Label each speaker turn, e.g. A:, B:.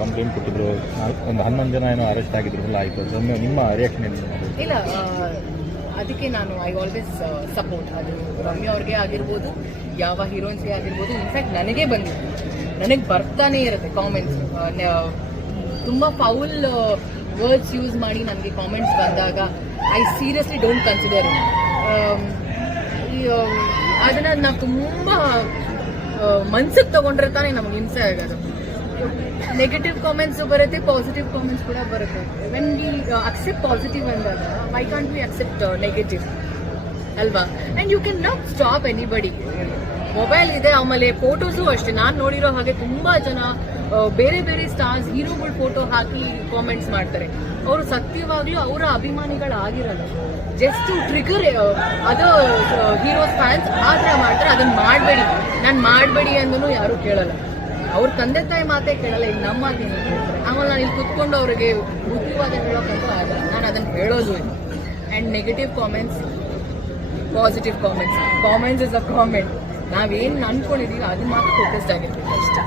A: Complaint ಕೊಟ್ಟಿದ್ರು ಒಂದು ಹನ್ನೊಂದು ಜನ ಏನೋ ಅರೆಸ್ಟ್ ಆಗಿದ್ರಲ್ಲ ಆಯಿತು. ನಿಮ್ಮ ರಿಯಾಕ್ಷನ್ ಏನು?
B: ಇಲ್ಲ ಅದಕ್ಕೆ ನಾನು ಐ ಆಲ್ವೇಸ್ ಸಪೋರ್ಟ್ ಅದು ರಮ್ಯ ಅವ್ರಿಗೆ ಆಗಿರ್ಬೋದು, ಯಾವ ಹೀರೋಯಿನ್ಸ್ಗೆ ಆಗಿರ್ಬೋದು ಇನ್ಫ್ಯಾಕ್ಟ್ ನನಗೆ ಬಂದಿದೆ. ನನಗೆ ಬರ್ತಾನೆ ಇರುತ್ತೆ ಕಾಮೆಂಟ್ಸ್ ತುಂಬ ಫೌಲ್ ವರ್ಡ್ಸ್ ಯೂಸ್ ಮಾಡಿ ನನಗೆ ಕಾಮೆಂಟ್ಸ್ ಬಂದಾಗ ಐ ಸೀರಿಯಸ್ಲಿ ಡೋಂಟ್ ಕನ್ಸಿಡರ್ ಅದನ್ನ ನಾವು ತುಂಬ ಮನ್ಸಿಗೆ ತಗೊಂಡ್ರೆ ತಾನೇ ನಮ್ಗೆ ಹಿಂಸೆ ಆಗೋದು. ನೆಗೆಟಿವ್ ಕಾಮೆಂಟ್ಸ್ ಬರುತ್ತೆ ಪಾಸಿಟಿವ್ ಕಾಮೆಂಟ್ಸ್ ಕೂಡ ಬರುತ್ತೆ. ವೆನ್ ವಿ ಅಕ್ಸೆಪ್ಟ್ ಪಾಸಿಟಿವ್ ಅಂದಾಗ why can't we accept negative ಅಲ್ವಾ? And you can not stop anybody mobile ಇದೆ ಆಮೇಲೆ ಫೋಟೋಸು ಅಷ್ಟೇ. ನಾನು ನೋಡಿರೋ ಹಾಗೆ ತುಂಬ ಜನ ಆ, ಬೇರೆ ಬೇರೆ ಸ್ಟಾರ್ಸ್ ಹೀರೋಗಳು ಫೋಟೋ ಹಾಕಿ ಕಾಮೆಂಟ್ಸ್ ಮಾಡ್ತಾರೆ. ಅವರು ಸತ್ಯವಾಗ್ಲೂ ಅವರ ಅಭಿಮಾನಿಗಳಾಗಿರಲ್ಲ. ಜಸ್ಟ್ ಟ್ರಿಗರ್ ಅದು ಹೀರೋಸ್ ಫ್ಯಾನ್ಸ್ ಆ ಥರ ಮಾಡ್ತಾರೆ. ಅದನ್ನು ಮಾಡಬೇಡಿ. ನಾನು ಮಾಡಬೇಡಿ ಅಂದನು ಯಾರು ಕೇಳಲ್ಲ. ಅವ್ರ ತಂದೆ ತಾಯಿ ಮಾತೇ ಕೇಳಲ್ಲ, ಈಗ ನಮ್ಮ ಮಾತಿನ ಆಮೇಲೆ ನಾನು ಇಲ್ಲಿ ಕುತ್ಕೊಂಡು ಅವ್ರಿಗೆ ಬುದ್ಧಿವಾದ ಹೇಳೋಕ್ಕಂತೂ ಆಗಲ್ಲ. ನಾನು ಅದನ್ನು ಹೇಳೋದು ಇಲ್ಲ. And negative comments positive comments comments is a comment ನಾವೇನು ಅನ್ಕೊಂಡಿದೀವಿ, ಅದು ಮಾತ್ರ ಫೋಕಸ್ಡ್ ಆಗಿರ್ತೀವಿ ಅಷ್ಟೇ.